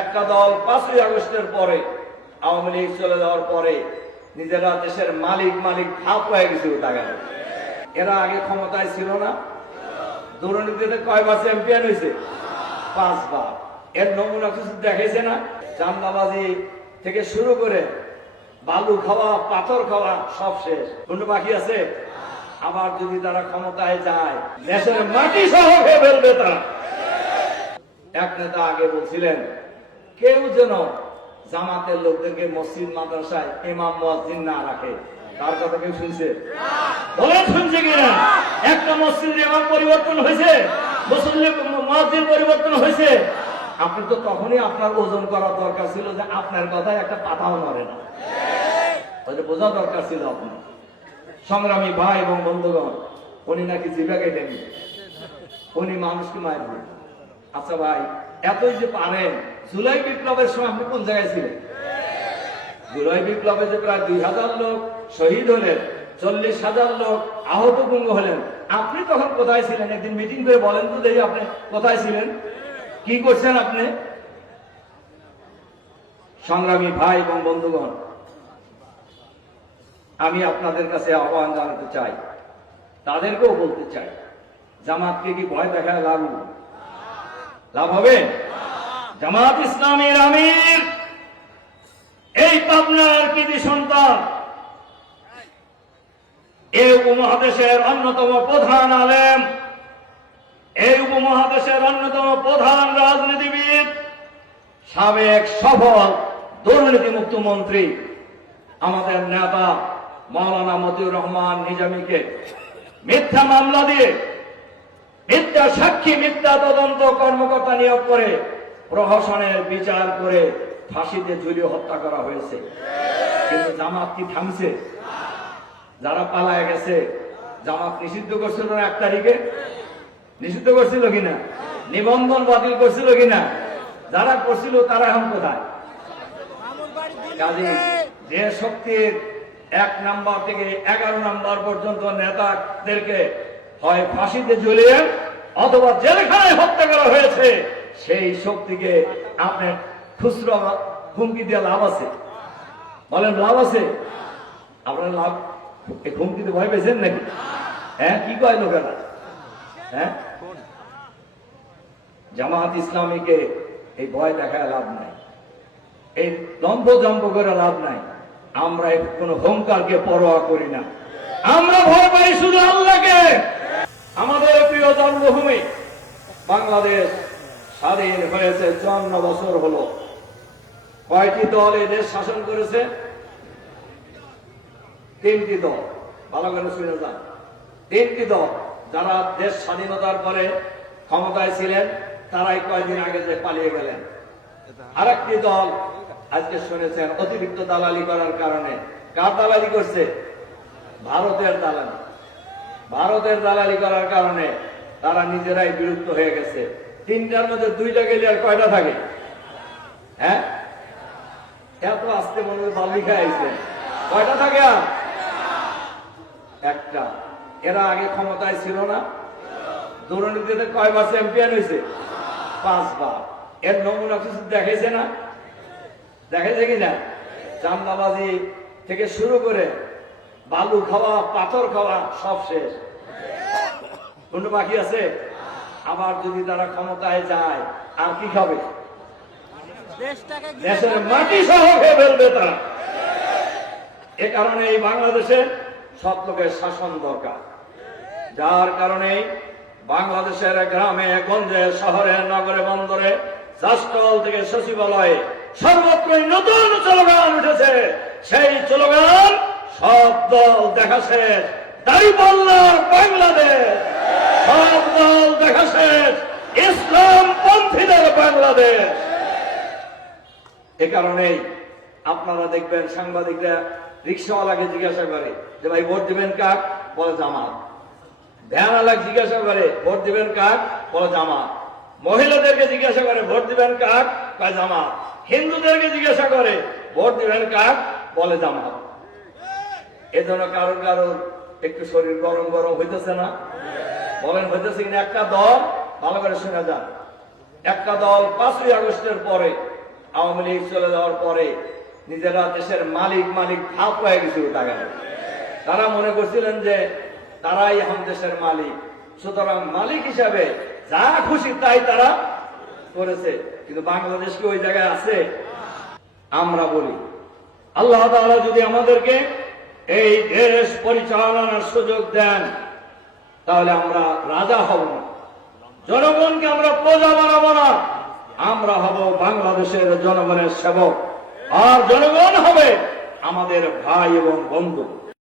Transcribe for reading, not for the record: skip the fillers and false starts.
একটা দল 5ই আগস্টের পরে আওয়ামী লীগ চলে যাওয়ার পরে নিজেরা দেশের মালিক ভাব হয়ে গেছিল। টাকা এরা আগে ক্ষমতায় ছিল না, দুর্নীতিতে কয়বার চ্যাম্পিয়ন হয়েছে? 5 বার। এর নমুনা কিছু দেখাইছে না? চাঁদাবাজি থেকে শুরু করে বালু খাওয়া, পাথর খাওয়া সব শেষ। কোন বাকি আছে? আবার যদি তারা ক্ষমতায় যায় দেশের মাটি সহ খেয়ে ফেলবে তারা। এক নেতা আগে বলছিলেন কেউ যেন জামাতের লোকদেরকে মসজিদ মাদ্রাসায় ইমাম মুয়াজ্জিন না রাখে। তার কথা কেউ শুনছে? বলেন শুনছে কিনা? একটা মসজিদের ইমাম পরিবর্তন হয়েছে, মুয়াজ্জিন পরিবর্তন হয়েছে। আপনি তো তখনই আপনার ওজন করা দরকার ছিল যে আপনার কথায় একটা পাতাও নড়ে না। বোঝা দরকার ছিল আপনার। সংগ্রামী ভাই এবং বন্ধুগণ, উনি নাকি জিভা কেটে নিবে, উনি মানুষকে মারবে। আচ্ছা ভাই, এতই যে পারেন, জুলাই বিপ্লবের সময় আপনি কোন জায়গায় ছিলেন? জুলাই বিপ্লবে যে প্রায় 2000 লোক শহীদ হলেন, 40,000 লোক আহত পঙ্গু হলেন, আপনি তখন কোথায় ছিলেন? একদিন মিটিং করে বলেন তো দেখি আপনি কোথায় ছিলেন, কি করছেন আপনি? সংগ্রামী ভাই এবং বন্ধুগণ, আমি আপনাদের কাছে আহ্বান জানাতে চাই, তাদেরকেও বলতে চাই, জামাতকে কি ভয় দেখায় লাভ হবে? জামাত ইসলামীর আমির এই পাবনার কৃতি সন্তান, এই উপমহাদেশের অন্যতম প্রধান আলেম, এই উপমহাদেশের অন্যতম প্রধান রাজনীতিবিদ, সাবেক সফল দুর্নীতিমুক্ত মন্ত্রী আমাদের নেতা মাওলানা মতিউর রহমান নিজামীকে মিথ্যা মামলা দিয়ে, মিথ্যা সাক্ষী, মিথ্যা তদন্ত কর্মকর্তা নিয়োগ করে প্রহসনের বিচার করে ফাঁসিতে ঝুলিয়ে হত্যা করা হয়েছে। কিন্তু জামাত কি থামছে? যারা পালায় গেছে, জামাত নিষিদ্ধ করছিল না 1 তারিখে? নিষিদ্ধ করছিল কিনা? নিবন্ধন বাতিল করছিল কিনা? যারা করছিল তারা এখন কোথায়? কাজে যে শক্তির 1 নাম্বার থেকে 11 নাম্বার পর্যন্ত নেতাদেরকে হয় ফাঁসিতে ঝুলিয়ে অথবা জেলখানায় হত্যা করা হয়েছে, সেই শক্তিকে আপনার খুচরো হুমকি দিয়ে লাভ আছে? বলেন লাভ আছে? আপনার লাভ এই হুমকিতে ভয় পেয়েছেন নাকি? হ্যাঁ, কি কয় লোকেরা? হ্যাঁ, জামাত ইসলামীকে এই ভয় দেখায় লাভ নাই, এই দম্ভ জম্প করে লাভ নাই। আমরা কোন হুঙ্কারকে পরোয়া করি না, আমরা ভয় পাই শুধু আল্লাহকে। আমাদের প্রিয় জন্মভূমি বাংলাদেশ স্বাধীন হয়েছে 54 বছর হলো। কয়টি দল এই দেশ শাসন করেছে? 3টি দল। ভালো করে শুনে যান, 3টি দল যারা দেশ স্বাধীনতার পরে ক্ষমতায় ছিলেন, তারাই কয়েকদিন আগে যে পালিয়ে গেলেন। আরেকটি দল আজকে শুনেছেন অতিরিক্ত দালালি করার কারণে। কার দালালি করছে? ভারতের দালালি। ভারতের দালালি করার কারণে তারা নিজেরাই বিলুপ্ত হয়ে গেছে। 3টার মধ্যে 2টা গেলে আর কয়টা থাকে? হ্যাঁ, এত আসতে মনে হয় বাল্লি খাইছে, কয়টা থাকে? আর একটা। এরা আগে ক্ষমতায় ছিল না, দুর্নীতিতে কয়বার চ্যাম্পিয়ন হয়েছে? 5 বার। এর নমুনা কিছু দেখাইছে না? দেখাইছে কিনা? চাঁদাবাজি থেকে শুরু করে বালু খাওয়া, পাথর খাওয়া সব শেষ। কোন বাকি আছে? আবার যদি তারা ক্ষমতায় যায় আর কি খাবে? দেশের মাটি সহ খেয়ে ফেলবে তারা। এ কারণে এই বাংলাদেশে সৎ লোকের শাসন দরকার, যার কারণে বাংলাদেশের গ্রামে গঞ্জে, শহরে, নগরে, বন্দরে, রাষ্ট্রল থেকে সচিবালয়ে সর্বত্রই নতুন স্লোগান উঠেছে। সেই স্লোগান সব দল দেখা শেষ, দাঁড়িপাল্লার বাংলাদেশ। সব দল দেখা শেষ, ইসলাম পন্থীদের বাংলাদেশ। এ কারণেই আপনারা দেখবেন সাংবাদিকরা রিক্সাওয়ালাকে জিজ্ঞাসা করে যে ভাই ভোট দিবেন কাক? বলে জামাত। ভ্যানওয়ালাকে জিজ্ঞাসা করে ভোট দিবেন কাক? বলে জামাত। মহিলাদেরকে জিজ্ঞাসা করে ভোট দিবেন কাক? কয় জামাত। হিন্দুদেরকে জিজ্ঞাসা করে ভোট দিবেন কাক? বলে জামাত। এজন্য কারোর কারোর একটু শরীর গরম গরম হইতেছে না? বলেন হইতেছে কিনা? একটা দল, ভালো করে শুনে যান, একটা দল 5ই আগস্টের পরে আওয়ামী লীগ চলে যাওয়ার পরে নিজেরা দেশের মালিক মালিক ভাব হয়ে গেছিল টাকা। তারা মনে করছিলেন যে তারাই এখন দেশের মালিক, সুতরাং মালিক হিসাবে যা খুশি তাই তারা করেছে। কিন্তু বাংলাদেশ কি ওই জায়গায় আছে? আমরা বলি আল্লাহ তাআলা যদি আমাদেরকে এই দেশ পরিচালনার সুযোগ দেন তাহলে আমরা রাজা হব না, জনগণকে আমরা প্রজা বানাবো না, আমরা হব বাংলাদেশের জনগণের সেবক, আর জনগণ হবে আমাদের ভাই এবং বন্ধু।